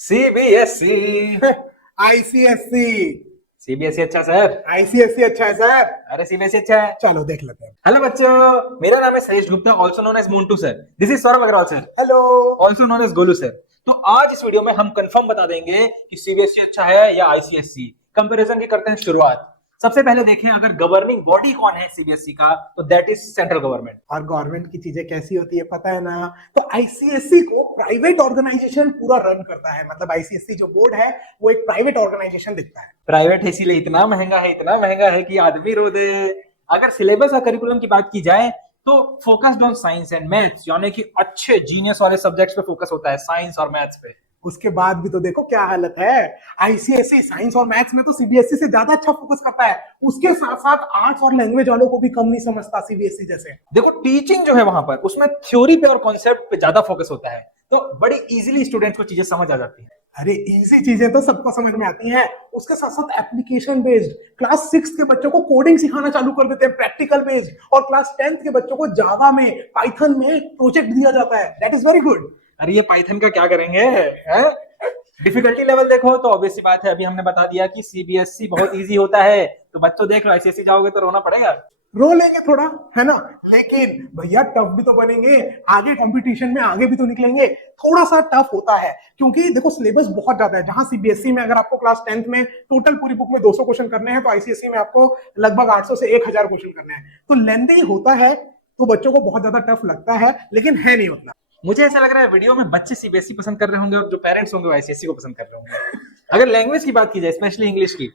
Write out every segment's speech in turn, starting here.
CBSE. ICSC. CBSE अच्छा sir. ICSC अच्छा है सर। अरे सीबीएसई अच्छा है। चलो देख लेते हैं। हेलो बच्चों, मेरा नाम है Sahish Gupta, also known as Montu sir. This is Saurabh Agarwal sir, hello. Also known as Golu sir. तो आज इस वीडियो में हम कंफर्म बता देंगे कि सीबीएसई अच्छा है या आईसीएसई। कंपैरिजन की करते हैं शुरुआत। सबसे पहले देखें, अगर गवर्निंग बॉडी कौन है सीबीएसई का, तो दैट इज सेंट्रल गवर्नमेंट। और गवर्नमेंट की चीजें कैसी होती है पता है ना। तो आईसीएससी को प्राइवेट ऑर्गेनाइजेशन पूरा रन करता है, मतलब आईसीएससी जो बोर्ड है वो एक प्राइवेट ऑर्गेनाइजेशन दिखता है। प्राइवेट है इसीलिए इतना महंगा है, इतना महंगा है कि आदमी रो दे। अगर सिलेबस और करिकुलम की बात की जाए तो focused on science and maths, यानी कि अच्छे जीनियस वाले सब्जेक्ट्स पे फोकस होता है, साइंस और मैथ्स पे। उसके बाद भी तो देखो क्या हालत है। आईसीएसई साइंस और मैथ्स में तो सीबीएसई से ज्यादा अच्छा फोकस करता है। उसके साथ साथ आर्ट्स और लैंग्वेज वालों को भी कम नहीं समझता सीबीएसई जैसे। देखो टीचिंग जो है वहां पर, उसमें थ्योरी पे और कॉन्सेप्ट पे ज्यादा फोकस होता है, तो बड़ी इजीली स्टूडेंट्स को चीजें समझ आ जाती है। अरे इजी चीजें तो सबको समझ में आती हैं। उसके साथ साथ एप्लीकेशन बेस्ड क्लास 6 के बच्चों को कोडिंग सिखाना चालू कर देते हैं, प्रैक्टिकल बेस्ड। और क्लास 10th के बच्चों को जावा में, पाइथन में प्रोजेक्ट दिया जाता है। That is very good. अरे ये पाइथन का क्या करेंगे हैं? डिफिकल्टी लेवल देखो तो ऑब्वियस सी बात है, अभी हमने बता दिया कि सीबीएसई बहुत इजी होता है, तो बच्चों देख लो आईसीएसई जाओगे तो रोना पड़ेगा। रो लेंगे थोड़ा, है ना। लेकिन भैया टफ भी तो बनेंगे। आगे कंपटीशन में आगे भी तो निकलेंगे। थोड़ा सा टफ होता है क्योंकि देखो सिलेबस बहुत ज्यादा है। जहां सीबीएसई में अगर आपको क्लास 10th में टोटल पूरी बुक में 200 क्वेश्चन करने हैं, तो आईसीएसई में आपको लगभग 800 से 1000 क्वेश्चन करने हैं। तो लेंथी होता है, तो बच्चों को बहुत ज्यादा टफ लगता है, लेकिन है नहीं उतना। मुझे ऐसा लग रहा है वीडियो में बच्चे सीबीएसई पसंद कर रहे होंगे और जो पेरेंट्स होंगे वो आईसीएसई को पसंद कर रहे होंगे। अगर लैंग्वेज की बात की जाए, स्पेशली इंग्लिश की,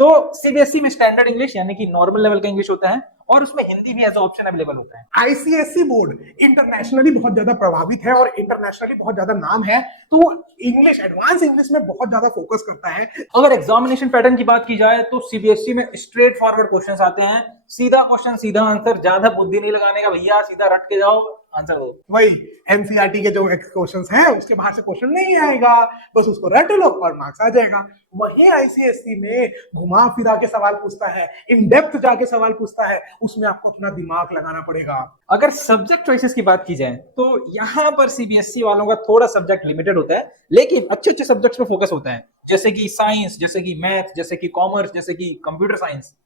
तो सीबीएसई में स्टैंडर्ड इंग्लिश यानी कि नॉर्मल लेवल का इंग्लिश होता है, और उसमें हिंदी भी एज ऑप्शन अवेलेबल होता है। आईसीएसई बोर्ड इंटरनेशनली बहुत ज्यादा प्रभावित है और इंटरनेशनली बहुत ज्यादा नाम है, तो इंग्लिश, एडवांस इंग्लिश में बहुत ज्यादा फोकस करता है। अगर एग्जामिनेशन पैटर्न की बात की जाए तो सीबीएसई में स्ट्रेट फॉरवर्ड क्वेश्चंस आते हैं, सीधा क्वेश्चन सीधा आंसर, ज्यादा बुद्धि नहीं लगाने का भैया, सीधा रट के जाओ, आंसर दो। वही एनसीईआरटी के जो क्वेश्चंस हैं उसके बाहर से क्वेश्चन नहीं आएगा, बस उसको रट लो और मार्क्स आ जाएगा। वही आईसीएसई में घुमा फिरा के सवाल पूछता है, इन डेप्थ जाके सवाल पूछता है, उसमें आपको अपना दिमाग लगाना पड़ेगा। अगर सब्जेक्ट चॉइसेस की बात की जाए तो यहाँ पर सीबीएसई वालों का थोड़ा सब्जेक्ट लिमिटेड होता है, लेकिन अच्छे अच्छे सब्जेक्ट्स पे फोकस होता है, जैसे कि साइंस, जैसे कि मैथ, जैसे कि कॉमर्स, जैसे कि कंप्यूटर साइंस।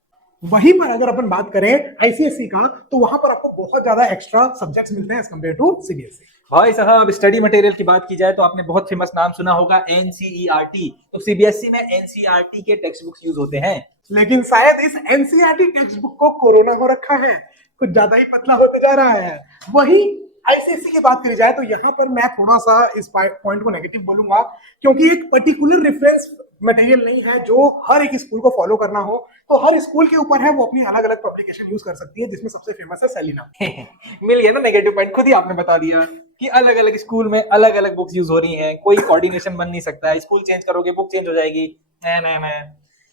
वहीं पर अगर अपन बात करें आईसीएसई का, तो वहां पर आपको बहुत ज्यादा एक्स्ट्रा सब्जेक्ट्स मिलते हैं एज कम्पेयर टू सीबीएसई। भाई साहब, स्टडी मटेरियल की बात की जाए तो आपने बहुत फेमस नाम सुना होगा एनसीईआरटी। तो सीबीएसई में एनसीईआरटी के टेक्स्ट बुक्स यूज होते हैं। लेकिन शायद इस एनसीईआरटी टेक्स्ट बुक को कोरोना हो रखा है, कुछ ज्यादा ही पतला होते जा रहा है। वही आईसीएसई की बात करी जाए तो यहाँ पर मैं थोड़ा सा इस पॉइंट को नेगेटिव बोलूंगा, क्योंकि एक पर्टिकुलर रेफरेंस मटेरियल नहीं है जो हर एक स्कूल को फॉलो करना हो। तो हर स्कूल के ऊपर है, वो अपनी अलग अलग पब्लिकेशन यूज कर सकती है, जिसमें सबसे फेमस है सेलिना। मिल गया ना नेगेटिव पॉइंट, खुद ही आपने बता दिया कि अलग अलग स्कूल में अलग अलग बुक्स यूज हो रही हैं, कोई कोऑर्डिनेशन बन नहीं सकता है, स्कूल चेंज करोगे बुक चेंज हो जाएगी।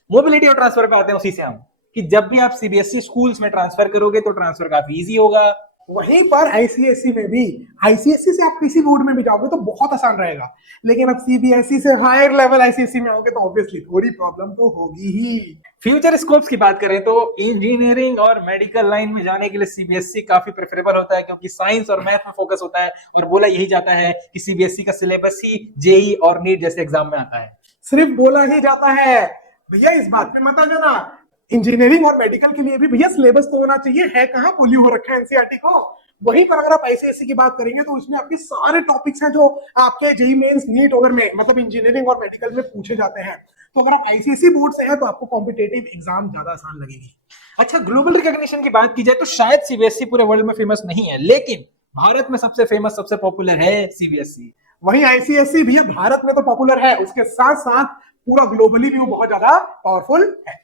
मोबिलिटी और ट्रांसफर पे आते हैं उसी से हम, कि जब भी आप सीबीएसई स्कूल्स में ट्रांसफर करोगे तो ट्रांसफर काफी इजी होगा। वहीं पर आईसीएसई में भी, आईसीएसई से आप किसी बोर्ड में भी जाओगे तो बहुत आसान रहेगा, लेकिन अब सीबीएसई से हायर लेवल आईसीएसई में आओगे तो ऑब्वियसली थोड़ी प्रॉब्लम तो होगी ही। फ्यूचर स्कोप्स की बात करें तो इंजीनियरिंग और मेडिकल लाइन में जाने के लिए सीबीएसई काफी प्रेफरेबल होता है, क्योंकि साइंस और मैथ में फोकस होता है, और बोला यही जाता है कि सीबीएसई का सिलेबस ही जेई और नीट जैसे एग्जाम में आता है। सिर्फ बोला ही जाता है भैया, इस बात पे मत आ जाना। इंजीनियरिंग और मेडिकल के लिए भी भैया सिलेबस तो होना चाहिए, है कहाँ पोलियो हो रखा है एनसीईआरटी को। वहीं पर अगर आप आईसीएसई की बात करेंगे तो इसमें आपके सारे टॉपिक्स हैं जो आपके जेईई मेंस, नीट वगैरह में, मतलब इंजीनियरिंग और मेडिकल में पूछे जाते हैं। तो अगर आप आईसीएसई बोर्ड से हैं तो आपको कॉम्पिटेटिव एग्जाम ज्यादा आसान लगेगी। अच्छा, ग्लोबल रिकॉग्निशन की बात की जाए तो शायद सीबीएसई पूरे वर्ल्ड में फेमस नहीं है, लेकिन भारत में सबसे फेमस, सबसे पॉपुलर है सीबीएसई। वहीं आईसीएसई भैया भारत में तो पॉपुलर है, उसके साथ साथ पूरा ग्लोबली भी वो बहुत ज्यादा पावरफुल है।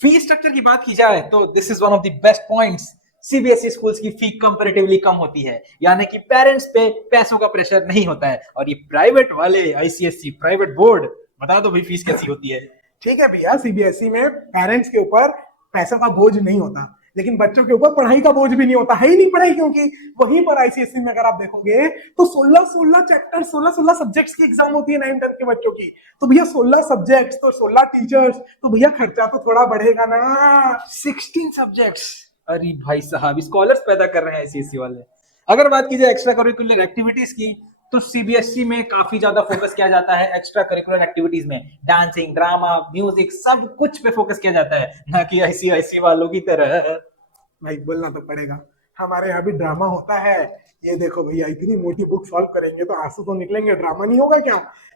फी स्ट्रक्चर की बात की जाए तो this is one of the best points. CBSE schools की फी कंपैरेटिवली कम होती है, यानी कि पेरेंट्स पे पैसों का प्रेशर नहीं होता है। और ये प्राइवेट वाले आईसीएसई प्राइवेट बोर्ड, बता दो भाई फीस कैसी होती है। ठीक है भैया, सीबीएसई में पेरेंट्स के ऊपर पैसों का बोझ नहीं होता, लेकिन बच्चों के ऊपर पढ़ाई का बोझ भी नहीं होता, है ही नहीं पढ़ाई। क्योंकि वहीं पर आईसीएसई में अगर आप देखोगे तो 16 चैप्टर, 16 सब्जेक्ट्स की एग्जाम होती है 9th-10th के बच्चों की। तो भैया 16 सब्जेक्ट्स तो 16 टीचर्स, तो भैया खर्चा तो थोड़ा बढ़ेगा ना। 16 सब्जेक्ट्स, अरे भाई साहब, स्कॉलर्स पैदा कर रहे हैं आईसीएसई वाले। अगर बात की जाए एक्स्ट्रा करिकुलर एक्टिविटीज की, तो सीबीएसई में काफी ज्यादा फोकस किया जाता है एक्स्ट्रा करिकुलर एक्टिविटीज में, डांसिंग, ड्रामा, म्यूजिक, सब कुछ पे फोकस किया जाता है, ना कि आईसीआईसी वालों की तरह। भाई बोलना तो पड़ेगा, हमारे यहाँ भी ड्रामा होता है। ये देखो भैया, इतनी मोटी बुक सॉल्व करेंगे तो आंसू तो निकलेंगे, ड्रामा नहीं होगा क्या?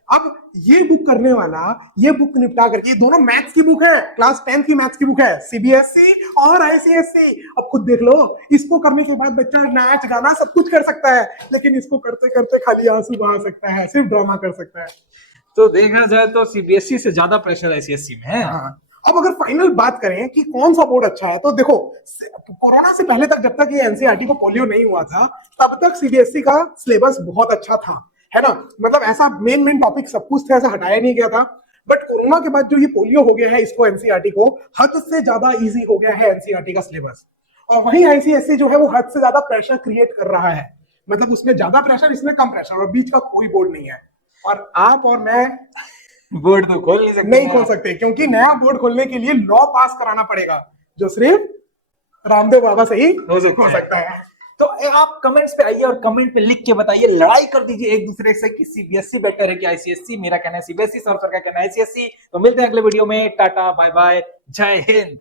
अब ये बुक करने वाला ये बुक निपटा करके, ये दोनों मैथ्स की बुक है, क्लास 10 की मैथ्स की बुक है, सीबीएसई और आईसीएसई। अब खुद देख लो, इसको करने के बाद बच्चा नाच गाना सब कुछ कर सकता है, लेकिन इसको करते करते खाली आंसू बहा सकता है, सिर्फ ड्रामा कर सकता है। तो देखा जाए तो सीबीएसई से ज्यादा प्रेशर आईसीएसई में है। हाँ। अब अगर फाइनल बात करें कि कौन सा बोर्ड अच्छा है, तो देखो, कोरोना से पहले तक, जब तक ये एनसीईआरटी को पोलियो नहीं हुआ था, तब तक सीबीएसई का सिलेबस बहुत अच्छा था, है ना? मतलब ऐसा मेन टॉपिक सब कुछ था, ऐसा हटाया नहीं गया था। बट कोरोना के बाद जो ये पोलियो हो गया है, इसको एनसीईआरटी को हद से ज्यादा इजी हो गया है एनसीईआरटी का सिलेबस। और वहीं आईसीएसई जो है वो हद से ज्यादा प्रेशर क्रिएट कर रहा है। मतलब उसमें ज्यादा प्रेशर, इसमें कम प्रेशर, और बीच का कोई बोर्ड नहीं है। और आप और मैं बोर्ड तो खोल नहीं सकते, नहीं खोल सकते, क्योंकि नया बोर्ड खोलने के लिए लॉ पास कराना पड़ेगा, जो सिर्फ रामदेव बाबा से ही हो सकता है। तो आप कमेंट्स पे आइए और कमेंट पे लिख के बताइए, लड़ाई कर दीजिए एक दूसरे से कि सीबीएसई बेटर है कि आईसीएसई। मेरा कहना है सीबीएसई, सर का कहना है आईसीएसई। तो मिलते हैं अगले वीडियो में, टाटा बाय बाय, जय हिंद।